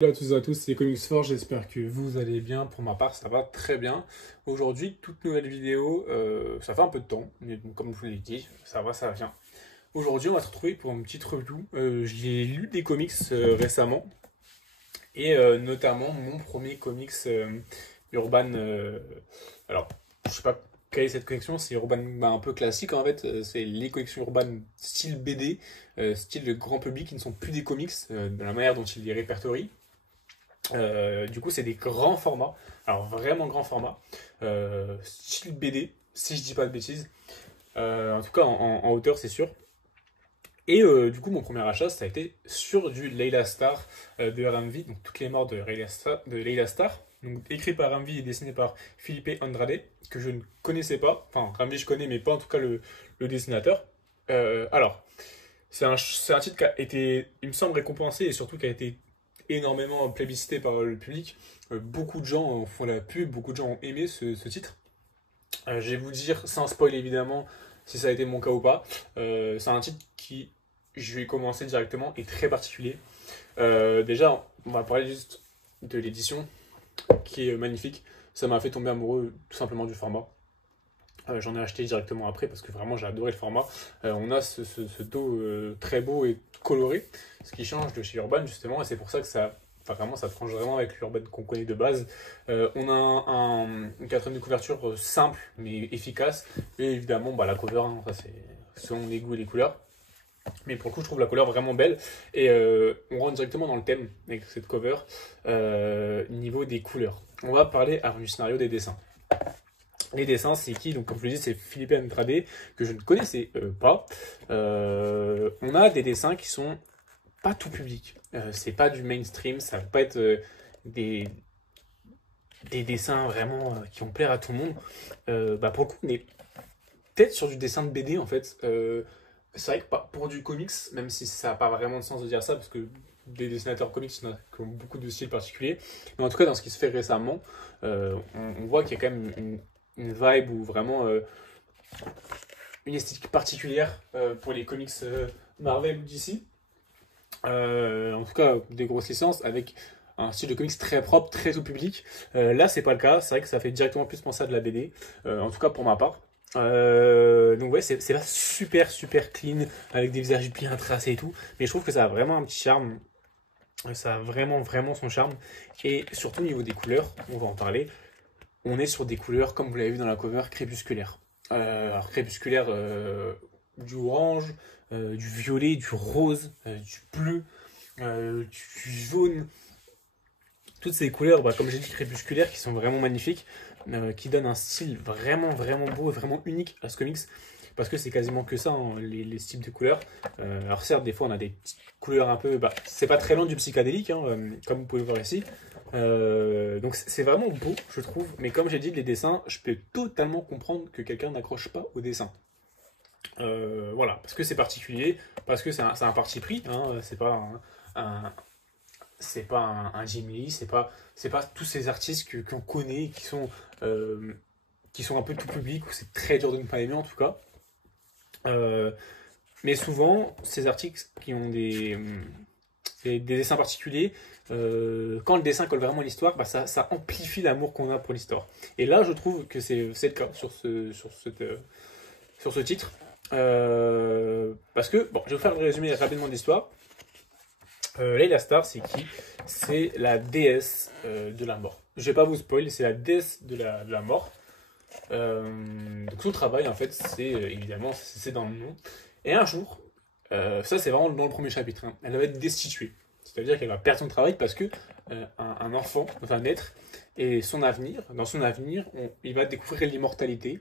Hello à tous et à tous, c'est Comics Forge, j'espère que vous allez bien. Pour ma part, ça va très bien. Aujourd'hui, toute nouvelle vidéo, ça fait un peu de temps, mais bon, comme je vous l'ai dit, ça va, ça vient. Aujourd'hui, on va se retrouver pour une petite review. J'ai lu des comics récemment, et notamment mon premier comics Urban. Alors, je sais pas quelle est cette collection, c'est Urban un peu classique en fait. C'est les collections Urban style BD, style grand public, qui ne sont plus des comics, de la manière dont ils les répertorient. Du coup, c'est des grands formats, alors vraiment grands formats, style BD, si je dis pas de bêtises. En tout cas, en hauteur, c'est sûr. Et du coup, mon premier achat, ça a été sur du Layla Starr de RMV, donc toutes les morts de Layla Starr, donc écrit par RMV et dessiné par Felipe Andrade, que je ne connaissais pas. Enfin, RMV, je connais, mais pas en tout cas le dessinateur. Alors, c'est un titre qui a été, il me semble, récompensé et surtout qui a été énormément plébiscité par le public. Beaucoup de gens font la pub, beaucoup de gens ont aimé ce titre. Je vais vous dire, sans spoil évidemment, si ça a été mon cas ou pas. C'est un titre qui, je vais commencer directement, est très particulier. Déjà, on va parler juste de l'édition, qui est magnifique. Ça m'a fait tomber amoureux tout simplement du format. J'en ai acheté directement après parce que vraiment j'ai adoré le format. On a ce dos très beau et coloré, ce qui change de chez Urban justement, et c'est pour ça que ça, enfin, vraiment, ça tranche vraiment avec l'Urban qu'on connaît de base. On a une quatrième de couverture simple mais efficace, et évidemment bah, la cover, hein, ça c'est selon les goûts et les couleurs. Mais pour le coup, je trouve la couleur vraiment belle. Et on rentre directement dans le thème avec cette cover. Niveau des couleurs, on va parler avant du scénario des dessins. Les dessins, c'est qui? Donc, comme je le dis, c'est Philippe Andrade, que je ne connaissais pas. On a des dessins qui sont pas tout public. C'est pas du mainstream, ça va pas être des dessins vraiment qui vont plaire à tout le monde. Bah, pour le coup, on est peut-être sur du dessin de BD en fait. C'est vrai que pour du comics, même si ça n'a pas vraiment de sens de dire ça, parce que des dessinateurs comics il y en a qui ont beaucoup de styles particuliers, mais en tout cas dans ce qui se fait récemment, on voit qu'il y a quand même une vibe ou vraiment une esthétique particulière pour les comics Marvel ou DC. En tout cas, des grosses licences avec un style de comics très propre, très tout public. Là, c'est pas le cas. C'est vrai que ça fait directement plus penser à de la BD, en tout cas pour ma part. Donc ouais, c'est pas super super clean avec des visages bien tracés et tout, mais je trouve que ça a vraiment un petit charme. Ça a vraiment vraiment son charme. Et surtout au niveau des couleurs, on va en parler. On est sur des couleurs comme vous l'avez vu dans la cover crépusculaire. Alors crépusculaire, du orange, du violet, du rose, du bleu, du jaune, toutes ces couleurs, bah, comme j'ai dit, crépusculaires, qui sont vraiment magnifiques, qui donnent un style vraiment, vraiment beau et vraiment unique à ce comics, parce que c'est quasiment que ça, hein, les styles de couleurs. Alors certes, des fois, on a des petites couleurs un peu... Bah, c'est pas très loin du psychédélique, hein, comme vous pouvez le voir ici. Donc c'est vraiment beau, je trouve, mais comme j'ai dit, les dessins, je peux totalement comprendre que quelqu'un n'accroche pas au dessin. Voilà, parce que c'est particulier, parce que c'est un parti pris, hein, un, c'est pas un Jim Lee, c'est pas tous ces artistes qu'on connaît, qui sont un peu tout public, où c'est très dur de ne pas aimer en tout cas. Euh, mais souvent, ces artistes qui ont des dessins particuliers, quand le dessin colle vraiment à l'histoire, bah ça amplifie l'amour qu'on a pour l'histoire. Et là, je trouve que c'est le cas sur ce titre. Parce que, bon, je vais vous faire le résumé rapidement de l'histoire. Layla Starr, c'est qui? C'est la déesse de la mort. Je vais pas vous spoil, c'est la déesse de la mort. Donc son travail, en fait, c'est évidemment, c'est dans le nom. Et un jour, ça c'est vraiment dans le premier chapitre, hein, elle va être destituée. C'est-à-dire qu'elle va perdre son travail parce que un enfant va naître et dans son avenir, il va découvrir l'immortalité.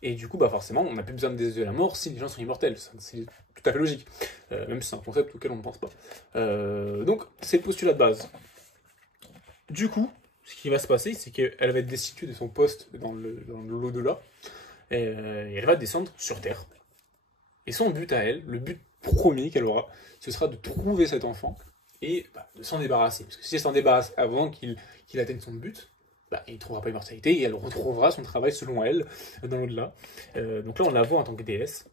Et du coup, bah forcément, on n'a plus besoin de déesse de la mort si les gens sont immortels. C'est tout à fait logique. Même si c'est un concept auquel on ne pense pas. Donc, c'est le postulat de base. Du coup, ce qui va se passer, c'est qu'elle va être destituée de son poste dans l'au-delà. Et elle va descendre sur Terre. Et son but à elle, le but premier qu'elle aura, ce sera de trouver cet enfant et bah, de s'en débarrasser. Parce que si elle s'en débarrasse avant qu'il atteigne son but, bah, il ne trouvera pas l'immortalité et elle retrouvera son travail selon elle dans l'au-delà. Donc là, on la voit en tant que déesse.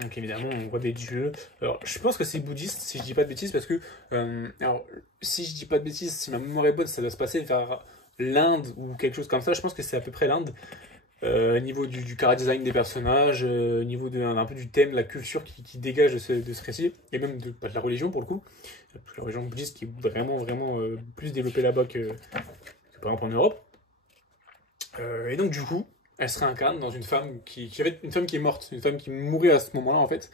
Donc évidemment, on voit des dieux. Alors, je pense que c'est bouddhiste, si je dis pas de bêtises, parce que, alors, si je dis pas de bêtises, si ma mémoire est bonne, ça doit se passer vers l'Inde ou quelque chose comme ça. Je pense que c'est à peu près l'Inde. Au niveau du chara design des personnages, au niveau un peu du thème, la culture qui dégage de ce récit, et même de la religion pour le coup. Parce que la religion bouddhiste qui est vraiment plus développée là-bas que par exemple en Europe. Et donc du coup, elle se réincarne dans une femme une femme qui est morte, une femme qui mourait à ce moment-là en fait.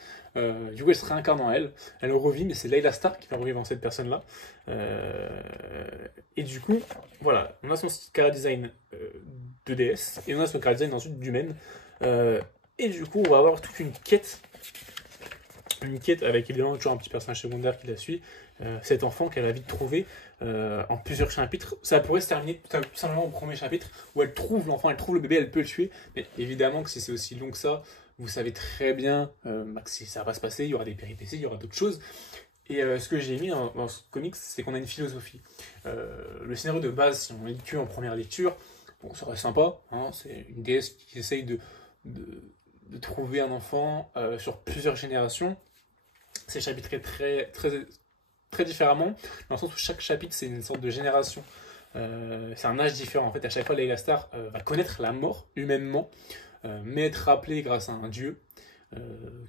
Du coup, elle se réincarne en elle, elle revit, mais c'est Layla Starr qui va revivre en cette personne-là. Euh, et du coup, voilà, on a son chara design de déesse et on a son chara design ensuite d'humaine. Et du coup, on va avoir toute une quête avec évidemment toujours un petit personnage secondaire qui la suit. Cet enfant qu'elle a vite trouvé en plusieurs chapitres. Ça pourrait se terminer tout simplement au premier chapitre où elle trouve l'enfant, elle trouve le bébé, elle peut le tuer. Mais évidemment que si c'est aussi long que ça, vous savez très bien que ça va se passer, il y aura des péripéties, il y aura d'autres choses. Et ce que j'ai mis dans ce comics, c'est qu'on a une philosophie. Le scénario de base, si on lit que en première lecture, bon, ça reste sympa. Hein, c'est une déesse qui essaye de, de trouver un enfant sur plusieurs générations. C'est chapitré très différemment, dans le sens où chaque chapitre, c'est une sorte de génération. C'est un âge différent. En fait, à chaque fois, Layla Starr va connaître la mort humainement, mais être rappelée grâce à un dieu,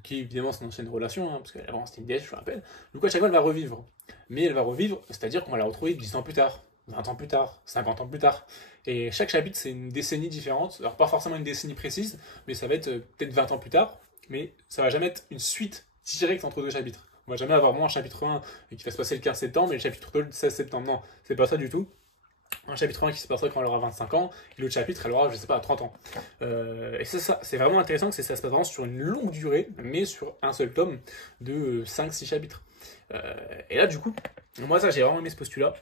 qui évidemment c'est une ancienne relation, hein, parce qu'avant c'était une déesse, je le rappelle. Du coup, à chaque fois, elle va revivre. Mais elle va revivre, c'est-à-dire qu'on va la retrouver 10 ans plus tard, 20 ans plus tard, 50 ans plus tard. Et chaque chapitre, c'est une décennie différente. Alors, pas forcément une décennie précise, mais ça va être peut-être 20 ans plus tard, mais ça va jamais être une suite directe entre deux chapitres. On va jamais avoir moins un chapitre 1 qui va se passer le 15 septembre et le chapitre 2 le 16 septembre. Non, c'est pas ça du tout. Un chapitre 1 qui se passera quand elle aura 25 ans, et l'autre chapitre, elle aura, je sais pas, 30 ans. Et c'est vraiment intéressant que ça se passe vraiment sur une longue durée, mais sur un seul tome de 5-6 chapitres. Et là, du coup, moi, ça, j'ai vraiment aimé ce postulat.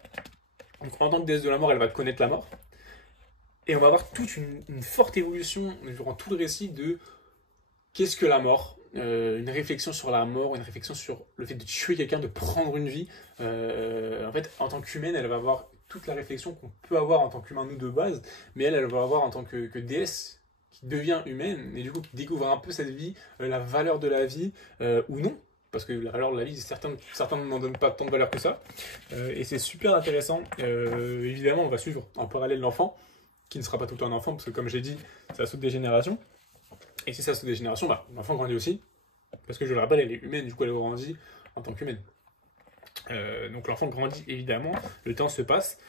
Donc, en tant que déesse de la mort, elle va connaître la mort. Et on va avoir toute une forte évolution durant tout le récit de qu'est-ce que la mort, une réflexion sur la mort, une réflexion sur le fait de tuer quelqu'un, de prendre une vie. En fait, en tant qu'humaine, elle va avoir toute la réflexion qu'on peut avoir en tant qu'humain, nous, de base, mais elle va avoir en tant que déesse qui devient humaine, et du coup qui découvre un peu cette vie, la valeur de la vie, ou non, parce que la valeur de la vie, certains n'en donnent pas tant de valeur que ça, et c'est super intéressant. Évidemment, on va suivre en parallèle l'enfant, qui ne sera pas tout le temps un enfant, parce que comme j'ai dit, ça saute des générations, et si ça saute des générations, bah, l'enfant grandit aussi, parce que je le rappelle, elle est humaine, du coup elle grandit en tant qu'humaine. Donc l'enfant grandit évidemment, le temps se passe.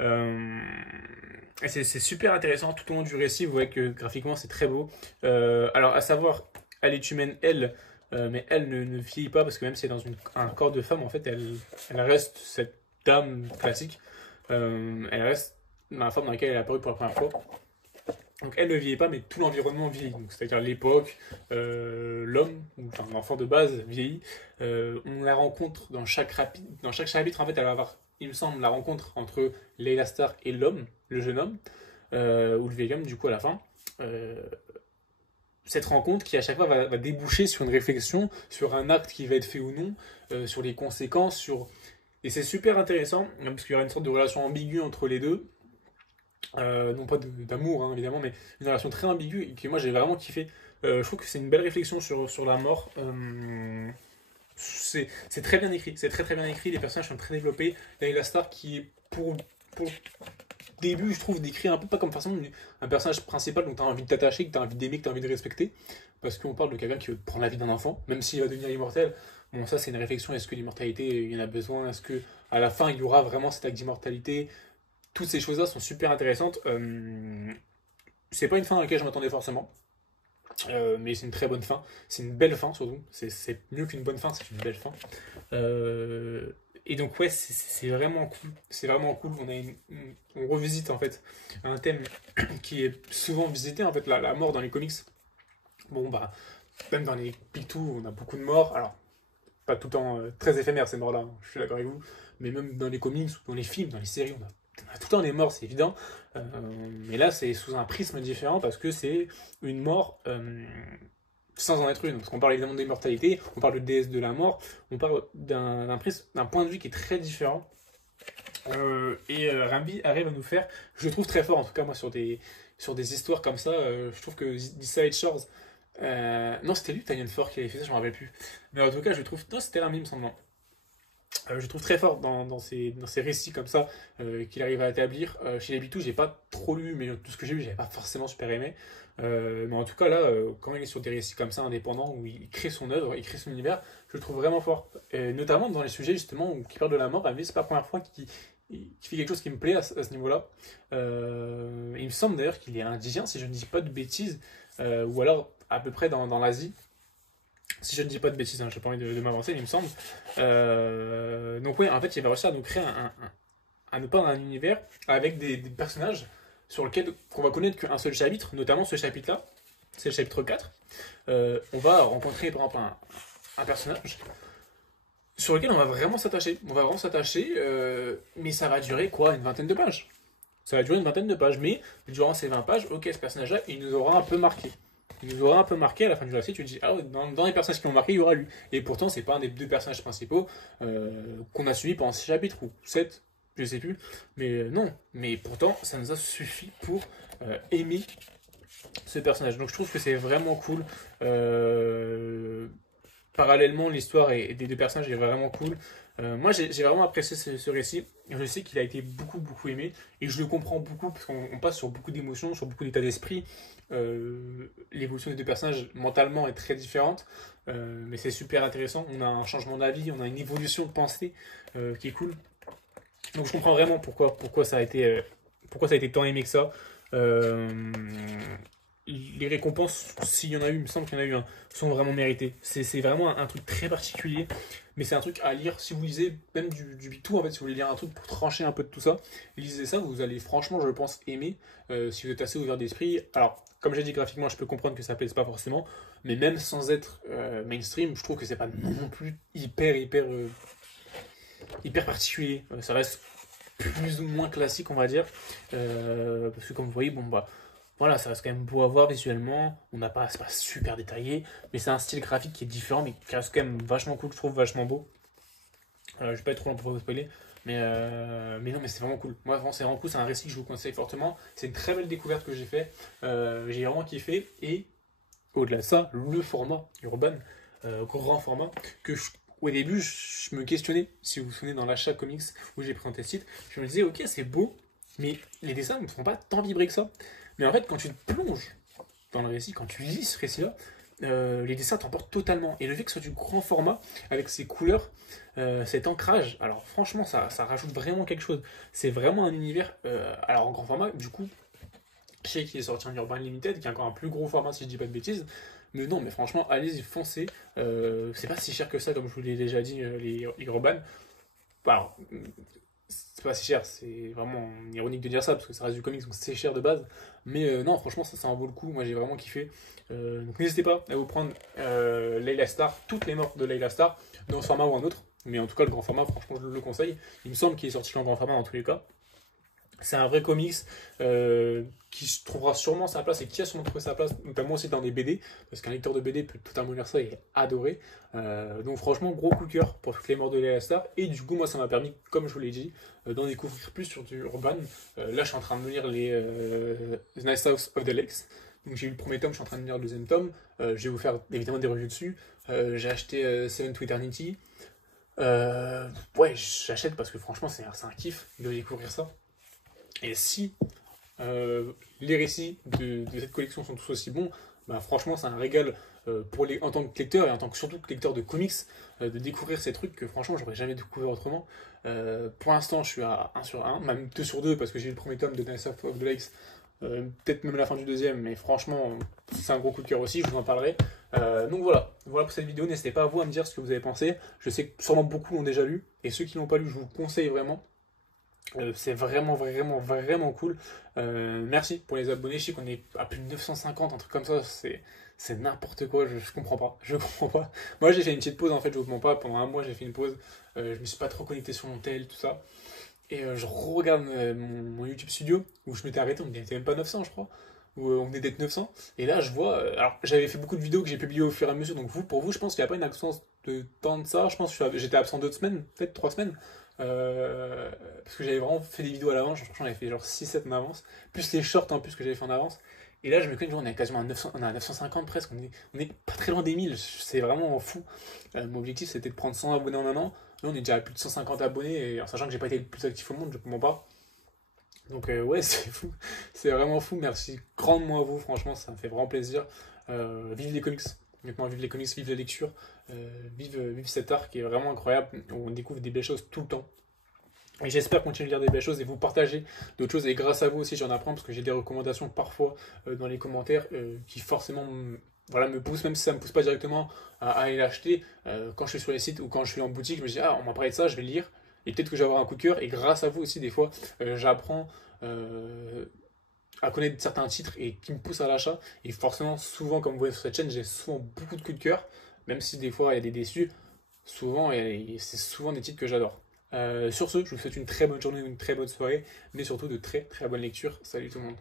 Et c'est super intéressant tout au long du récit. Vous voyez que graphiquement c'est très beau. Alors à savoir, elle est humaine, elle, mais elle ne vieillit pas parce que même si elle est dans un corps de femme, en fait, elle reste cette dame classique. Elle reste dans la forme dans laquelle elle est apparue pour la première fois. Donc elle ne vieillit pas, mais tout l'environnement vieillit. C'est-à-dire l'époque, l'homme, enfin l'enfant de base vieillit. On la rencontre dans chaque chapitre. En fait, elle va avoir, il me semble, la rencontre entre Layla Starr et l'homme, le jeune homme, ou le vieil homme, du coup, à la fin. Cette rencontre qui, à chaque fois, va déboucher sur une réflexion, sur un acte qui va être fait ou non, sur les conséquences, Et c'est super intéressant, parce qu'il y aura une sorte de relation ambiguë entre les deux. Non pas d'amour hein, évidemment, mais une relation très ambiguë et que moi j'ai vraiment kiffé. Je trouve que c'est une belle réflexion sur la mort. C'est très bien écrit, c'est très bien écrit, les personnages sont très développés. Layla Starr qui pour début je trouve décrit un peu pas comme façon un personnage principal dont tu as envie de t'attacher, que tu as envie d'aimer, que tu as envie de respecter, parce qu'on parle de quelqu'un qui veut prendre la vie d'un enfant, même s'il va devenir immortel. Bon, ça c'est une réflexion, est-ce que l'immortalité il y en a besoin, est-ce que à la fin il y aura vraiment cet acte d'immortalité. Toutes ces choses-là sont super intéressantes. C'est pas une fin à laquelle je m'attendais forcément, mais c'est une très bonne fin. C'est une belle fin surtout. C'est mieux qu'une bonne fin, c'est une belle fin. Et donc ouais, c'est vraiment cool. C'est vraiment cool. On revisite en fait un thème qui est souvent visité en fait, la mort dans les comics. Bon bah même dans les Pictou, on a beaucoup de morts. Alors pas tout le temps très éphémères ces morts-là. Hein, je suis d'accord avec vous. Mais même dans les comics ou dans les films, dans les séries, on a tout le temps des morts, c'est évident. Mais là, c'est sous un prisme différent parce que c'est une mort sans en être une. Parce qu'on parle évidemment d'immortalité, on parle de déesse de la mort, on parle d'un point de vue qui est très différent. Rambi arrive à nous faire, je le trouve très fort en tout cas moi sur des histoires comme ça. Je trouve que The Savage Shores Non, c'était lui, Tanyan Ford, qui avait fait ça, je me rappelle plus. Mais en tout cas, je trouve. Non, c'était Rami, il me semble. Non. Je trouve très fort dans ces récits comme ça qu'il arrive à établir. Chez les Bitou, j'ai pas trop lu, mais tout ce que j'ai lu, j'avais pas forcément super aimé. Mais en tout cas, là, quand il est sur des récits comme ça, indépendants, où il crée son œuvre, il crée son univers, je le trouve vraiment fort. Notamment dans les sujets, justement, où il parle de la mort, mais c'est pas la première fois qu'il fait quelque chose qui me plaît à ce niveau-là. Il me semble d'ailleurs qu'il est indien, si je ne dis pas de bêtises, ou alors à peu près dans l'Asie. Si je ne dis pas de bêtises, hein, je n'ai pas envie de m'avancer, mais il me semble. Donc oui, en fait, il va réussir à nous créer à nous peindre un univers avec des personnages sur lequel qu'on va connaître qu'un seul chapitre, notamment ce chapitre-là, c'est le chapitre 4. On va rencontrer par exemple un personnage sur lequel on va vraiment s'attacher. On va vraiment s'attacher, mais ça va durer quoi? Une vingtaine de pages. Ça va durer une vingtaine de pages, mais durant ces 20 pages, ok, ce personnage-là, il nous aura un peu marqué. Il nous aura un peu marqué à la fin du récit, tu te dis, ah ouais, dans les personnages qui m'ont marqué, il y aura lui. Et pourtant, c'est pas un des deux personnages principaux qu'on a suivi pendant 6 chapitres, ou 7, je sais plus. Mais non, mais pourtant, ça nous a suffi pour aimer ce personnage. Donc je trouve que c'est vraiment cool. Parallèlement, l'histoire des deux personnages est vraiment cool. Moi, j'ai vraiment apprécié ce récit. Je sais qu'il a été beaucoup, beaucoup aimé. Et je le comprends beaucoup, parce qu'on passe sur beaucoup d'émotions, sur beaucoup d'états d'esprit. L'évolution des deux personnages, mentalement, est très différente. Mais c'est super intéressant. On a un changement d'avis, on a une évolution de pensée qui est cool. Donc je comprends vraiment pourquoi ça a été tant aimé que ça. Les récompenses, s'il y en a eu, il me semble qu'il y en a eu un, sont vraiment méritées. C'est vraiment un truc très particulier, mais c'est un truc à lire. Si vous lisez même du Bitou, en fait, si vous voulez lire un truc pour trancher un peu de tout ça, lisez ça, vous allez franchement, je pense, aimer, si vous êtes assez ouvert d'esprit. Alors, comme j'ai dit graphiquement, je peux comprendre que ça plaise pas forcément, mais même sans être mainstream, je trouve que c'est pas non plus hyper particulier. Ça reste plus ou moins classique, on va dire. Parce que comme vous voyez, bon bah voilà, ça reste quand même beau à voir visuellement. C'est pas super détaillé, mais c'est un style graphique qui est différent, mais qui reste quand même vachement cool, je trouve vachement beau. Je vais pas être trop long pour vous spoiler, mais non, mais c'est vraiment cool. Moi, vraiment, c'est vraiment cool. C'est un récit que je vous conseille fortement. C'est une très belle découverte que j'ai fait. J'ai vraiment kiffé. Et au-delà de ça, le format urbain, grand format, au début, je me questionnais, si vous vous souvenez, dans l'achat comics où j'ai présenté le site, je me disais, ok, c'est beau, mais les dessins ne me font pas tant vibrer que ça. Mais en fait, quand tu te plonges dans le récit, quand tu lis ce récit-là, les dessins t'emportent totalement. Et le fait que ce soit du grand format, avec ses couleurs, cet ancrage, alors franchement, ça rajoute vraiment quelque chose. C'est vraiment un univers, alors en grand format, du coup, je sais qu'il est sorti en Urban Limited, qui est encore un plus gros format si je dis pas de bêtises. Mais non, mais franchement, allez-y, foncez. C'est pas si cher que ça, comme je vous l'ai déjà dit, les Urban. Alors, c'est pas si cher, c'est vraiment ironique de dire ça, parce que ça reste du comics, donc c'est cher de base. Mais non, franchement, ça en vaut le coup. Moi, j'ai vraiment kiffé. Donc n'hésitez pas à vous prendre Layla Starr, toutes les morts de Layla Starr, dans ce format ou un autre. Mais en tout cas, le grand format, franchement, je le conseille. Il me semble qu'il est sorti en grand format dans tous les cas. C'est un vrai comics qui trouvera sûrement sa place et qui a sûrement trouvé sa place, notamment aussi dans des BD, parce qu'un lecteur de BD peut totalement lire ça et adorer. Donc franchement, gros coup de cœur pour toutes les morts de Léa Star. Et du coup, moi, ça m'a permis, comme je vous l'ai dit, d'en découvrir plus sur du urban. Là, je suis en train de me lire The Nice House of the Lakes. Donc j'ai eu le premier tome, je suis en train de lire le deuxième tome. Je vais vous faire évidemment des reviews dessus. J'ai acheté Seven to Eternity. Ouais, j'achète parce que franchement, c'est un kiff de découvrir ça. Et si les récits de cette collection sont tous aussi bons, bah franchement c'est un régal en tant que lecteur et en tant que surtout lecteur de comics de découvrir ces trucs que franchement j'aurais jamais découvert autrement. Pour l'instant je suis à 1 sur 1, même 2 sur 2 parce que j'ai le premier tome de Nice of the Lakes, peut-être même la fin du deuxième, mais franchement c'est un gros coup de cœur aussi, je vous en parlerai. Donc voilà pour cette vidéo, n'hésitez pas à vous à me dire ce que vous avez pensé. Je sais que sûrement beaucoup l'ont déjà lu, et ceux qui l'ont pas lu je vous le conseille vraiment. C'est vraiment, vraiment, vraiment cool. Merci pour les abonnés. Je sais qu'on est à plus de 950, un truc comme ça. C'est n'importe quoi. Je comprends pas. Je comprends pas. Moi, j'ai fait une petite pause en fait. Je vous mens pas. Pendant un mois, j'ai fait une pause. Je me suis pas trop connecté sur mon tel, tout ça. Et je regarde mon YouTube Studio où je m'étais arrêté. On n'était même pas 900, je crois. Où on venait d'être 900. Et là, je vois. Alors, j'avais fait beaucoup de vidéos que j'ai publiées au fur et à mesure. Donc, pour vous, je pense qu'il n'y a pas une absence de temps de ça. Je pense que j'étais absent 2 semaines, peut-être 3 semaines. Parce que j'avais vraiment fait des vidéos à l'avance, franchement j'avais fait genre 6-7 en avance, plus les shorts en plus que j'avais fait en avance, Et là, je me connais, on est quasiment à 900, on est à 950 presque, on est pas très loin des 1000, c'est vraiment fou. Mon objectif, c'était de prendre 100 abonnés en un an. Là, on est déjà à plus de 150 abonnés, et en sachant que j'ai pas été le plus actif au monde, je comprends pas. Donc ouais, c'est fou, c'est vraiment fou. Merci grandement à vous, franchement, ça me fait vraiment plaisir. Vive les comics, honnêtement, vive les comics, vive la lecture, vive cet art qui est vraiment incroyable, où on découvre des belles choses tout le temps. Et j'espère continuer de lire des belles choses et vous partager d'autres choses. Et grâce à vous aussi, j'en apprends parce que j'ai des recommandations parfois dans les commentaires qui forcément voilà, me poussent, même si ça ne me pousse pas directement à aller l'acheter. Quand je suis sur les sites ou quand je suis en boutique, je me dis, ah, on m'a parlé de ça, je vais le lire. Et peut-être que je vais avoir un coup de cœur. Et grâce à vous aussi, des fois, j'apprends à connaître certains titres et qui me poussent à l'achat. Et forcément, souvent, comme vous voyez sur cette chaîne, j'ai souvent beaucoup de coups de cœur. Même si des fois, il y a des déçus. Souvent, et c'est souvent des titres que j'adore. Sur ce, je vous souhaite une très bonne journée, une très bonne soirée, mais surtout de très très bonnes lectures. Salut tout le monde.